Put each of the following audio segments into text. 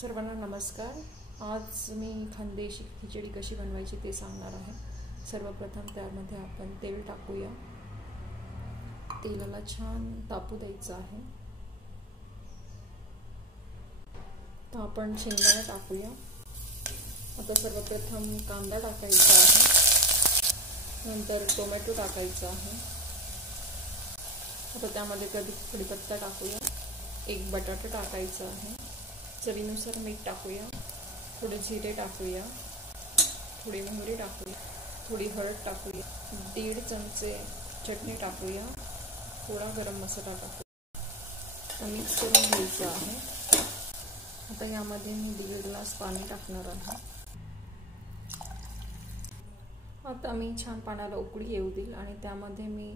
सर्वांना नमस्कार। आज मी खानदेशी खिचडी कशी बनवायची ते सांगणार आहे। सर्वप्रथम त्यामध्ये आपण तेल टाकूया। तेलाला छान तापू द्यायचं आहे। तर आपण शेंगदाणे टाकूया। आता सर्वप्रथम कांदा टाकायचा आहे, नंतर टोमॅटो टाकायचा आहे। आता त्यामध्ये कढीपत्ता टाकूया, एक बटाटा टाकायचा आहे, चवीनुसार मीठ टाकूया, थोडे जिरे टाकूया, थोडी मोहरी टाकूया, थोडी हळद टाकूया, 1.5 चमचे चटणी टाकूया, थोडा गरम मसाला टाकूया। मिक्स करून घ्यायचं आहे। आता यामध्ये मी 1.5 ग्लास पाणी टाकणार आहे। आता मी छान पाण्याला उकळी येऊ देईल आणि त्यामध्ये मी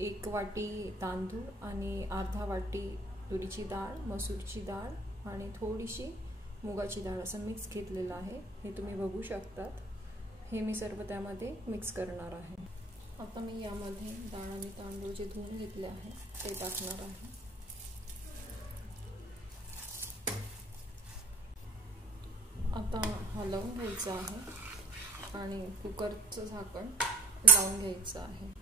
1 वाटी तांदूळ आणि अर्धा वाटी तुरीची डाळ, मसूरची डाळ आणि थोडीशी मुगाची डाळ असं मिक्स घेतलेलं आहे। हे तुम्ही बघू शकतात। हे मी सर्व त्यामध्ये मिक्स करणार आहे। आता मी यामध्ये डाळ आणि तांदूळ जे धुवून घेतले आहे ते टाकणार आहे। आता हलवून घ्यायचं आहे आणि कुकरचं झाकण लावून घ्यायचं आहे।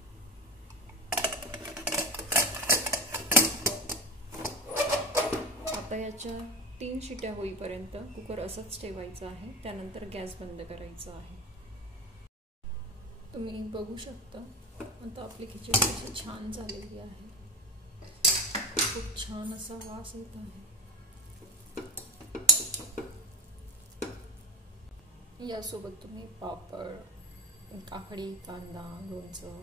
आता याच्या 3 शिट्या होईपर्यंत कुकर असंच ठेवायचं आहे। त्यानंतर गॅस बंद करायचा आहे। तुम्ही बघू शकता आता आपली खिचडी कशी छान झालेली आहे। खूप छान असा वास येत आहे। यासोबत तुम्ही पापड, काकडी, कांदा, लोणचं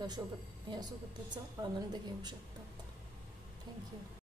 यासोबत त्याचा आनंद घेऊ शकतात। थँक्यू।